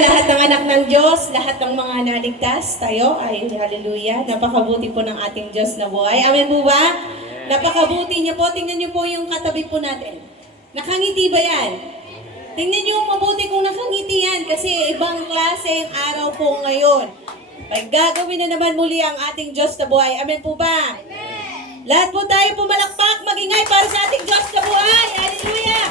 Lahat ng anak ng Diyos, lahat ng mga naligtas, tayo ay hallelujah. Napakabuti po ng ating Diyos na buhay. Amen po ba? Napakabuti niyo po. Tingnan niyo po yung katabi po natin. Nakangiti ba yan? Tingnan niyo mabuti kung nakangiti yan kasi ibang klase yung araw po ngayon. Gagawin na naman muli ang ating Diyos na buhay. Amen po ba? Amen. Lahat po tayo pumalakpak, magingay para sa ating Diyos na buhay. Hallelujah!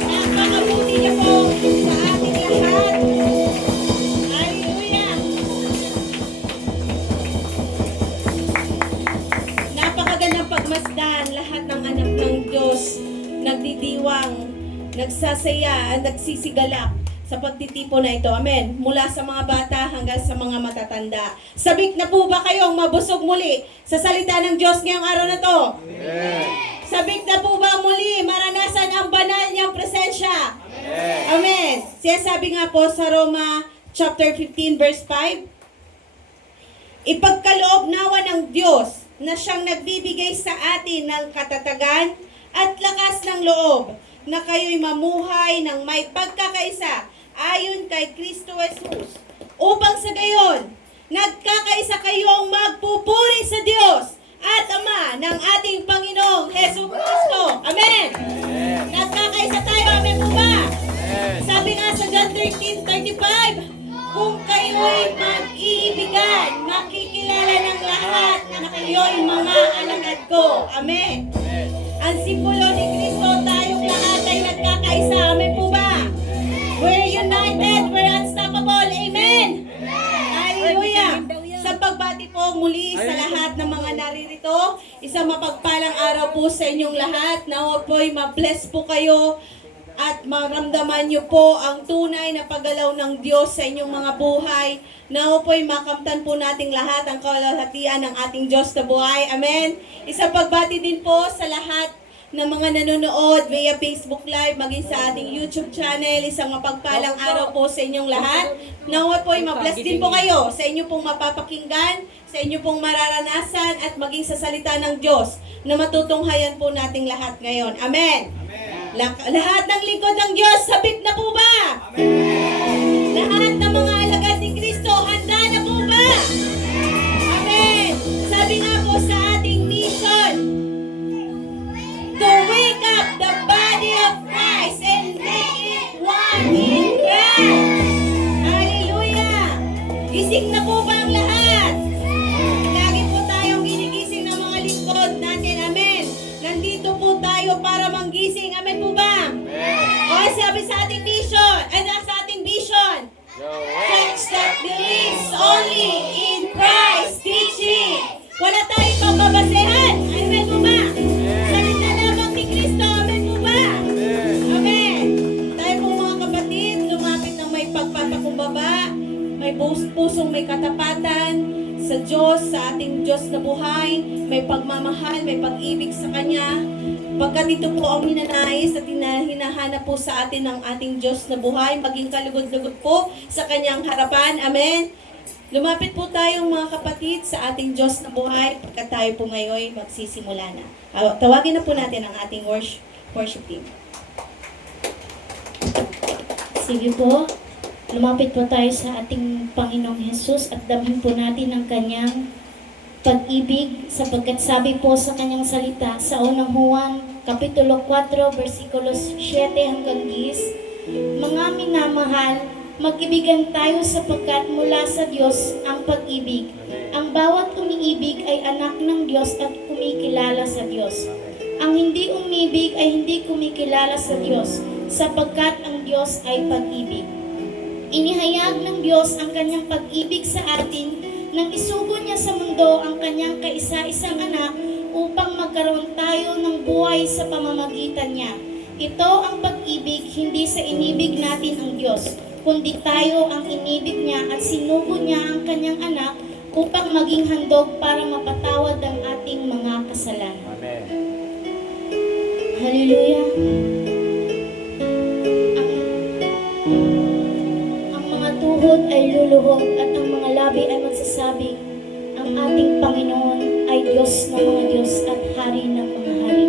Napakabuti niyo po sa ating lahat. Hallelujah! Napakagandang pagmasdan. Lahat ng anak ng Diyos nagdidiwang, nagsasaya, nagsisigalak sa pagtitipon na ito. Amen. Mula sa mga bata hanggang sa mga matatanda. Sabik na po ba kayong mabusog muli sa salita ng Diyos ngayong araw na to? Amen. Sabik na po ba muli maranasan ang banal niyang presensya? Amen. Amen. Siya sabi nga po sa Roma chapter 15 verse 5, ipagkaloob nawa ng Diyos na siyang nagbibigay sa atin ng katatagan at lakas ng loob na kayo'y mamuhay ng may pagkakaisa ayon kay Kristo Jesus, upang sa gayon, nagkakaisa kayong magpupuri sa Diyos at Ama ng ating Panginoong Hesus Kristo. Amen! Amen. Nagkakaisa tayo, amen po ba? Amen. Sabi nga sa John 13:35, kung kayo'y mag-iibigan, makikilala ng lahat na kayo'y mga alagad ko. Amen! Amen. Ang simbolo ni Kristo, tayong lahat ay nagkakaisa. Amen po ba? We're united, we're unstoppable. Amen! Hallelujah! Sa pagbati po muli sa lahat ng mga naririto, isang mapagpalang araw po sa inyong lahat. Nawa po'y ma-bless po kayo at maramdaman nyo po ang tunay na paggalaw ng Diyos sa inyong mga buhay. Nawa po'y makamtan po nating lahat ang kalahatian ng ating Diyos na buhay. Amen. Isang pagbati din po sa lahat ng mga nanonood via Facebook Live, maging sa ating YouTube channel. Isang mapagpalang araw po sa inyong lahat. Nawa po'y ma-bless din po kayo sa inyo pong mapapakinggan, sa inyo pong mararanasan at maging sa salita ng Diyos na matutunghayan po nating lahat ngayon. Amen. Lahat ng lingkod ng Diyos, sabik na po ba? Amen. Lahat ng mga alagad ni Kristo, handa na po ba? Amen. Sabi nga po sa ating mission, to wake up the body of Christ and make it one in Christ. Hallelujah. Gising na po ba ang lahat? Lagi po tayong ginigising ng mga lingkod natin. Amen. Nandito po tayo para manggising. Amen po ba? O sabi sa ating mission, sa ating vision, church that believes only in Christ teaching. Wala tayong pagbabasehan. Amen po ba? Salita lamang ni Kristo. Amen po ba? Amen. Tayo po mga kapatid, lumapit ng may pagpapakumbaba, may pusong may katapatan sa Diyos, sa ating Diyos na buhay, may pagmamahal, may pag-ibig sa Kanya. Pagkat ito po ang hinanais at hinahanap po sa atin ng ating Diyos na buhay, maging kalugod-lugod po sa Kanyang harapan. Amen. Lumapit po tayong mga kapatid sa ating Diyos na buhay pagkat tayo po ngayon magsisimula na. Tawagin na po natin ang ating worship team. Sige po, lumapit po tayo sa ating Panginoong Hesus at damhin po natin ang Kanyang pag-ibig sapagkat sabi po sa Kanyang salita sa unang Juan, Kapitulo 4, versikulos 7 hanggang 10, mga minamahal, mag-ibigan tayo sapagkat mula sa Diyos ang pag-ibig. Ang bawat umiibig ay anak ng Diyos at kumikilala sa Diyos. Ang hindi umibig ay hindi kumikilala sa Diyos sapagkat ang Diyos ay pag-ibig. Inihayag ng Diyos ang Kanyang pag-ibig sa atin nang isugo niya sa mundo ang Kanyang kaisa-isang anak upang magkaroon tayo ng buhay sa pamamagitan niya. Ito ang pag-ibig, hindi sa inibig natin ang Diyos, kundi tayo ang inibig niya at sinugo niya ang Kanyang anak upang maging handog para mapatawad ang ating mga kasalanan. Amen. Hallelujah. Ang mga tuhod ay luluhod at ang mga labi ay magsasabing, ang ating Panginoon ay Diyos ng mga Diyos at Hari ng mga hari.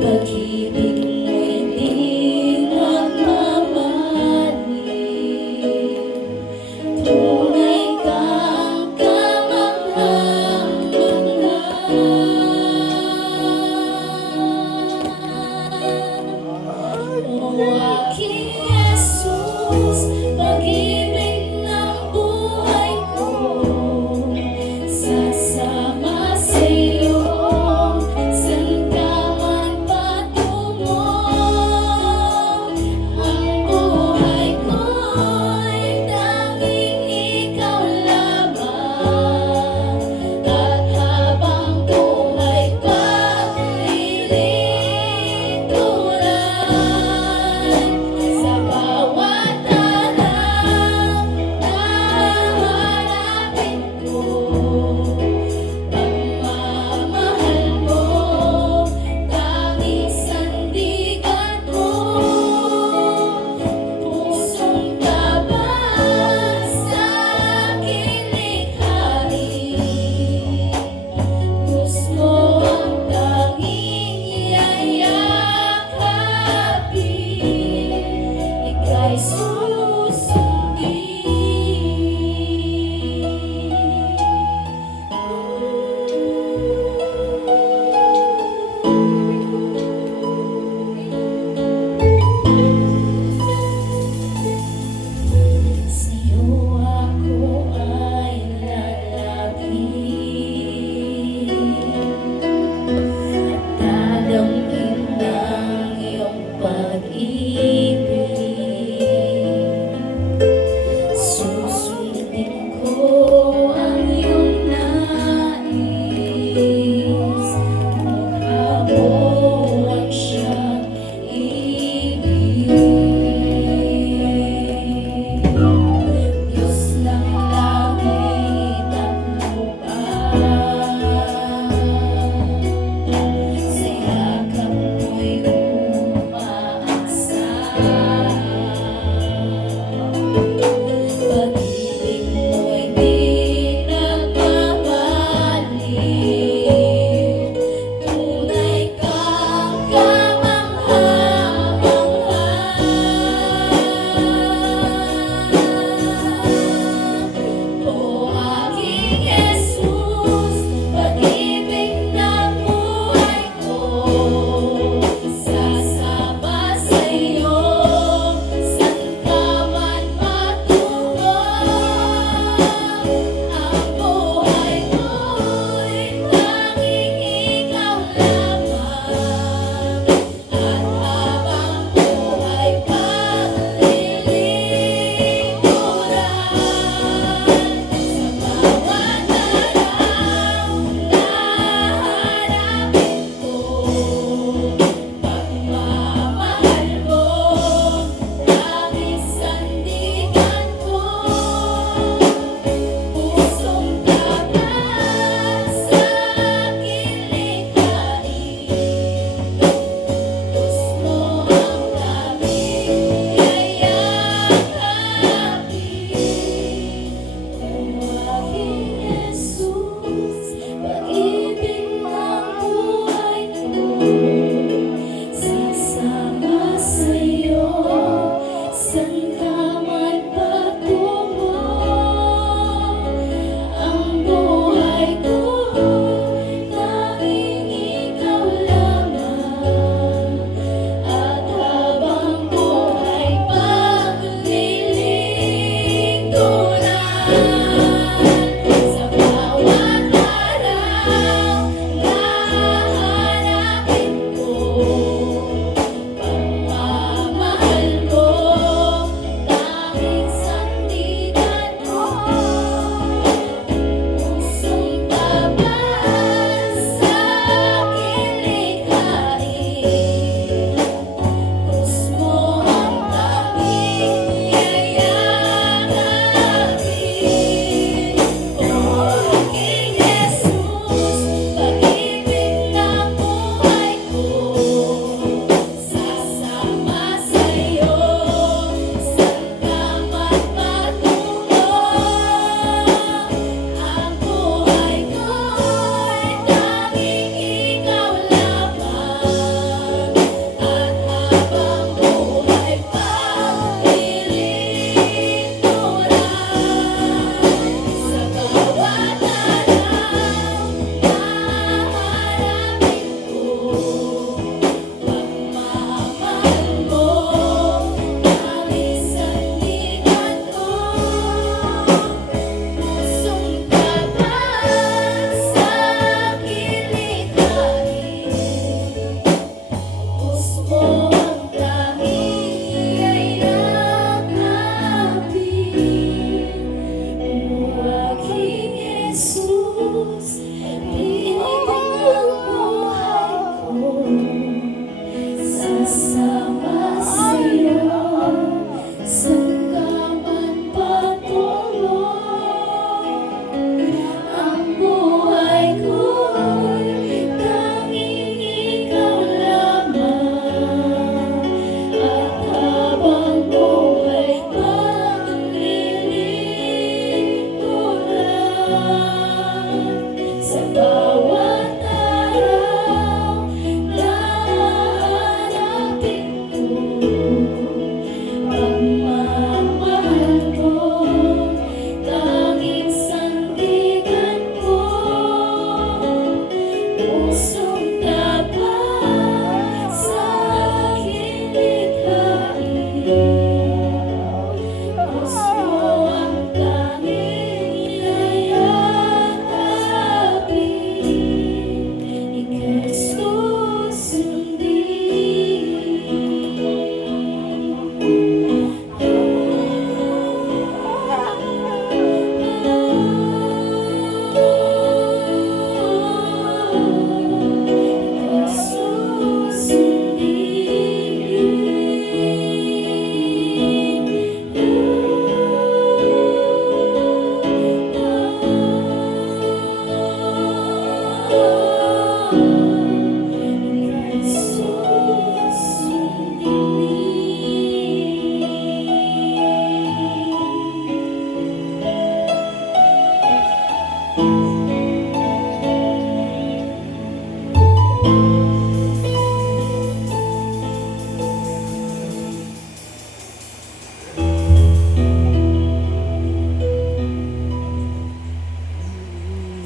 Pag-ibig mo'y di nagmamali, tunay kang kamangha-mangha. O aking Jesus, pag-ibig ng buhay ko, sasama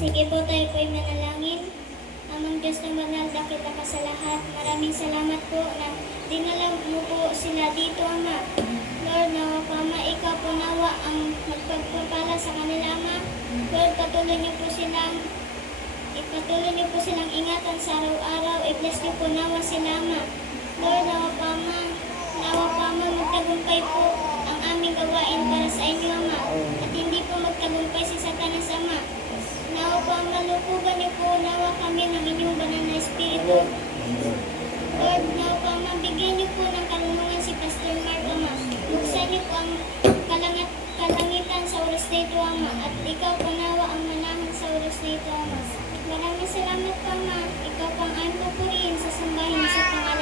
Sige po, tayo po'y manalangin. Amang Diyos na banal, dakita ka sa lahat. Maraming salamat po na dinala mo po sila dito, Ama. Lord, nawa po, Ama, ikaw po nawa ang magpagpapala sa kanila, Ama. Lord, patuloy niyo po silang ingatan sa araw-araw. I-bless niyo po nawa sila, Ama. Lord, nawa po, Ama, magtagumpay po ang aming gawain para sa inyo, Ama. At hindi po magtagumpay si Satanas, Ama. Nawa po, Ama, lukuban niyo po nawa kami ng inyong banal na Espiritu. Lord, nawa po, Ama, bigyan niyo po ng kalungan si Pastor Mark, Ama. Buksan niyo po ang kalangitan sa oras na ito, Ama. At ikaw po nawa ang manahan sa oras na ito, Ama. Maraming salamat po, Ama. Ikaw po ang aming pupurihin sa sambahin sa pangalan